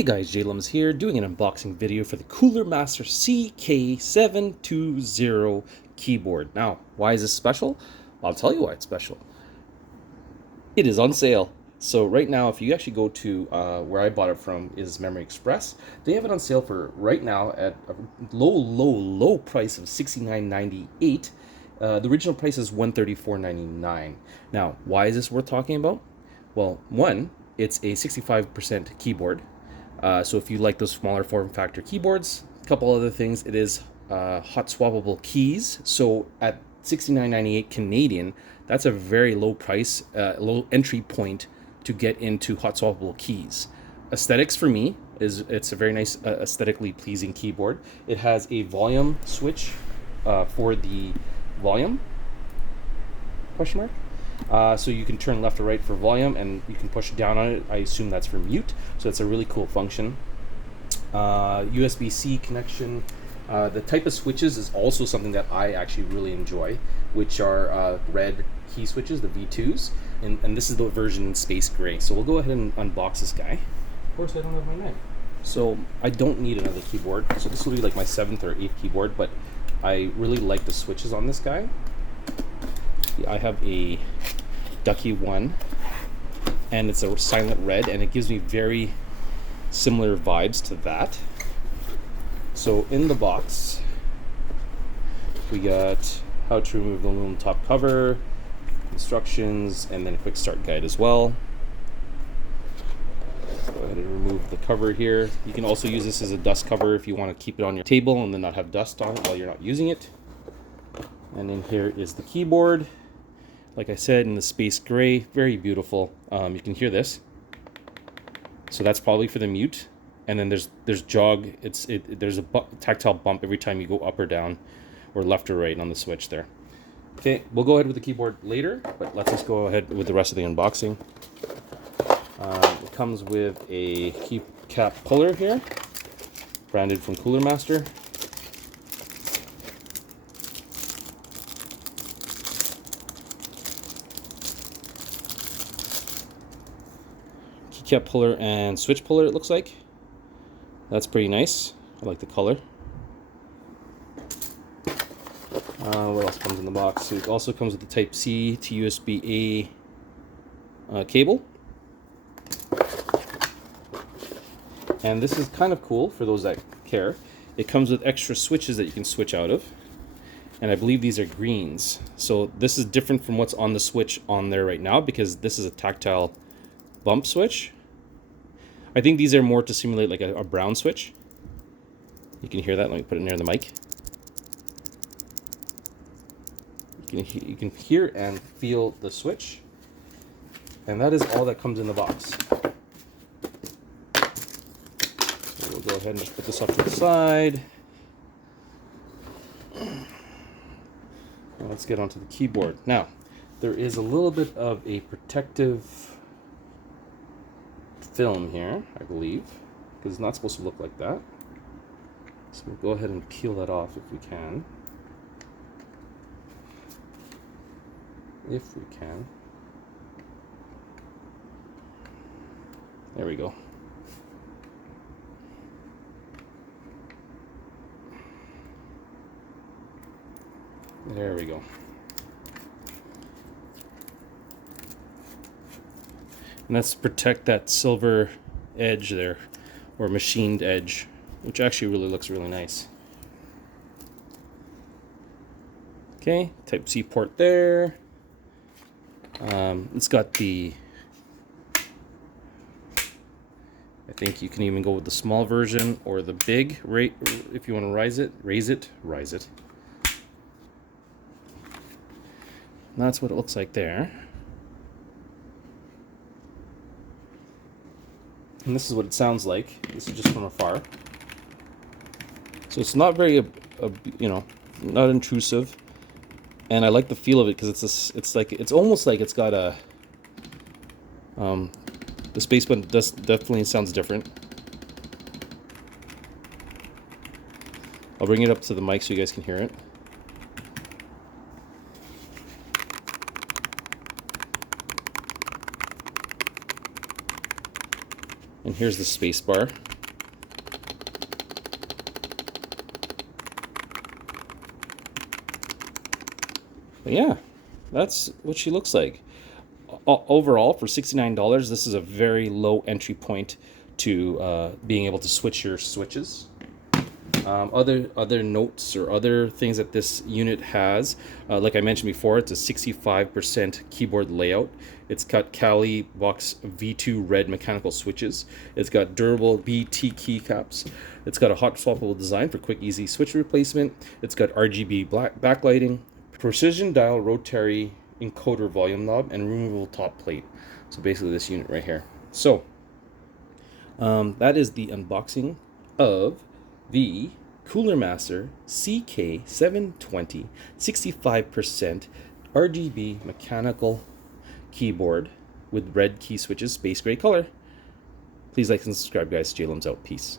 Hey guys, JLums here, doing an unboxing video for the Coolermaster CK720 keyboard. Now, why is this special? I'll tell you why it's special. It is on sale. So right now, if you actually go to where I bought it from is Memory Express, they have it on sale for right now at a low price of $69.98. The original price is $134.99. Now, why is this worth talking about? Well, one, it's a 65% keyboard. So if you like those smaller form factor keyboards, a couple other things, it is hot swappable keys. So at $69.98 Canadian, that's a very low price, low entry point to get into hot swappable keys. Aesthetics for me is it's a very nice aesthetically pleasing keyboard. It has a volume switch for the volume, question mark. So you can turn left or right for volume, and you can push down on it. I assume that's for mute. So it's a really cool function. USB-C connection. The type of switches is also something that I actually really enjoy, which are red key switches, the V2s, and this is the version in space gray. So we'll go ahead and unbox this guy. Of course, I don't have my knife. So I don't need another keyboard. So this will be like my 7th or 8th keyboard, but I really like the switches on this guy. I have a Ducky 1, and it's a silent red, and it gives me very similar vibes to that. So in the box, we got how to remove the aluminum top cover, instructions, and then a quick start guide as well. Go ahead and remove the cover here. You can also use this as a dust cover if you want to keep it on your table and then not have dust on it while you're not using it. And then here is the keyboard. Like I said, in the space gray, very beautiful. You can hear this. So that's probably for the mute. And then there's jog. There's a tactile bump every time you go up or down, or left or right on the switch there. Okay, we'll go ahead with the keyboard later, but let's just go ahead with the rest of the unboxing. It comes with a keycap puller here, branded from Coolermaster. Keycap puller and switch puller, it looks like. That's pretty nice. I like the color. What else comes in the box? So it also comes with the Type-C to USB-A cable. And this is kind of cool for those that care. It comes with extra switches that you can switch out of. And I believe these are greens. So this is different from what's on the switch on there right now, because this is a tactile bump switch. I think these are more to simulate like a brown switch. You can hear that. Let me put it near the mic. You can hear and feel the switch. And that is all that comes in the box. So we'll go ahead and just put this off to the side. And let's get onto the keyboard. Now, there is a little bit of a protective film here, I believe, because it's not supposed to look like that. So we'll go ahead and peel that off if we can. If we can. There we go. There we go. And that's to protect that silver edge there, or machined edge, which actually really looks really nice. Okay, Type-C port there. It's got the, I think you can even go with the small version or the big, right? If you want to raise it. And that's what it looks like there. And this is what it sounds like. This is just from afar. So it's not very, not intrusive. And I like the feel of it because it's almost like it's got a, the space button definitely sounds different. I'll bring it up to the mic so you guys can hear it. And here's the space bar. But yeah, that's what she looks like. Overall, for $69, this is a very low entry point to being able to switch your switches. Other notes or other things that this unit has, like I mentioned before, it's a 65% keyboard layout. It's got Kali Box V2 red mechanical switches. It's got durable BT keycaps. It's got a hot swappable design for quick, easy switch replacement. It's got RGB backlighting, precision dial rotary encoder volume knob, and removable top plate. So basically this unit right here. So that is the unboxing of the Coolermaster CK720 65% RGB mechanical keyboard with red key switches, space gray color. Please like and subscribe, guys. J-Lum's out. Peace.